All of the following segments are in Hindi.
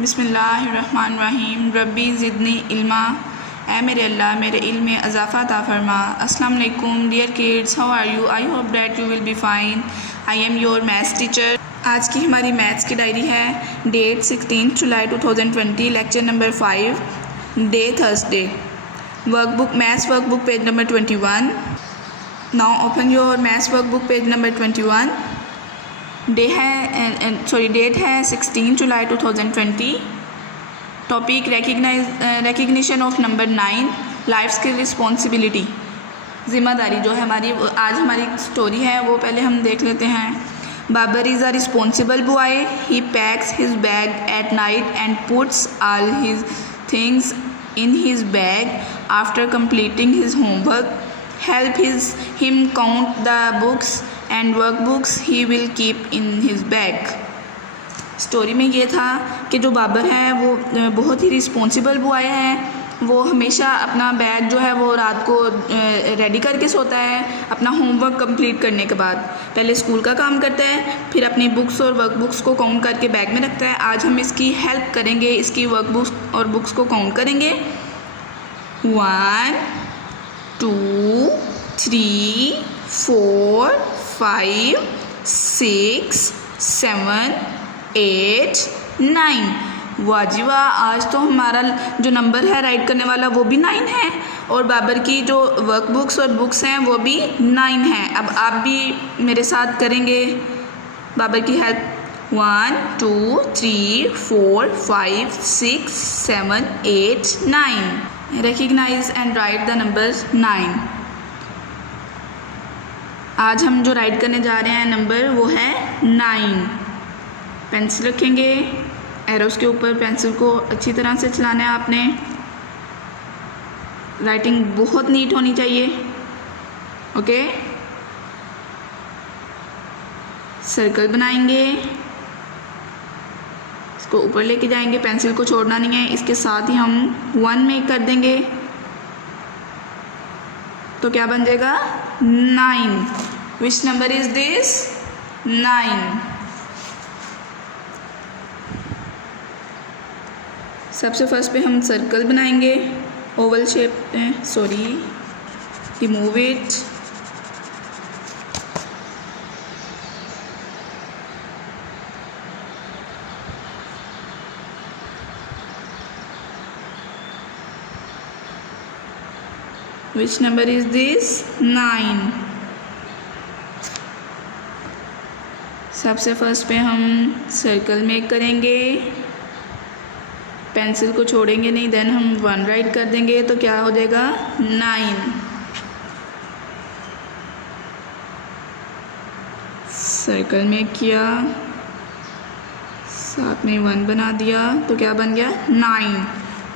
बिस्मिल्लाहिर्रहमानिर्रहीम। रब्बी ज़िदनी इल्मा, ऐ मेरे अल्लाह मेरे इल्म में इजाफ़ा अता फरमा। अस्सलाम वालेकुम dear kids, how are you? I hope that you will be fine. I am your maths teacher. आज की हमारी मैथ्स की डायरी है। डेट 16 जुलाई 2020, lecture number 5, day Thursday. Workbook, maths workbook, page number 21। Now open your maths workbook, page number 21। Date है 16 जुलाई 2020। Topic recognition of number 9, life skill responsibility. ज़िम्मेदारी जो है हमारी, आज हमारी स्टोरी है वो पहले हम देख लेते हैं। Babar is a responsible boy. He packs his bag at night and puts all his things in his bag after completing his homework. Help him count the books and workbooks he will keep in his bag. Story में ये था कि जो बाबर है वो बहुत ही रिस्पॉन्सिबल बॉय है। वो हमेशा अपना बैग जो है वो रात को रेडी करके सोता है अपना होमवर्क कंप्लीट करने के बाद। पहले स्कूल का काम करता है, फिर अपनी बुक्स और वर्कबुक्स को काउंट करके बैग में रखता है। आज हम इसकी हेल्प करेंगे, इसकी वर्कबुक्स और बुक्स को काउंट करेंगे। 1 2 3 4 5 6 7 8 9। वाह जी वाह, आज तो हमारा जो नंबर है राइट करने वाला वो भी 9 है और बाबर की जो वर्कबुक्स और बुक्स हैं वो भी 9 हैं। अब आप भी मेरे साथ करेंगे बाबर की help. 1 2 3 4 5 6 7 8 9। Recognise and write the number 9। आज हम जो राइट करने जा रहे हैं नंबर वो है 9। पेंसिल रखेंगे, एरोस के ऊपर पेंसिल को अच्छी तरह से चलाना है आपने। राइटिंग बहुत नीट होनी चाहिए, ओके। सर्कल बनाएंगे, इसको ऊपर लेके जाएंगे, पेंसिल को छोड़ना नहीं है। इसके साथ ही हम 1 मेक कर देंगे तो क्या बन जाएगा 9। Which number is this? 9। सबसे फर्स्ट पे हम सर्कल बनाएंगे, ओवल शेप है, sorry, remove it. Which number is this? 9। सबसे फर्स्ट पे हम सर्कल मेक करेंगे, पेंसिल को छोड़ेंगे नहीं, देन हम 1 राइट कर देंगे तो क्या हो जाएगा 9। सर्कल में किया, साथ में 1 बना दिया तो क्या बन गया 9।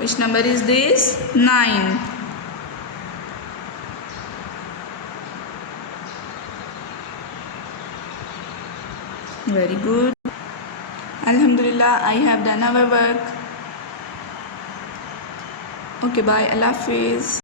Which number is this? 9। Very good, अल्हम्दुलिल्लाह, I have done our work. Okay, bye. Allah Hafiz.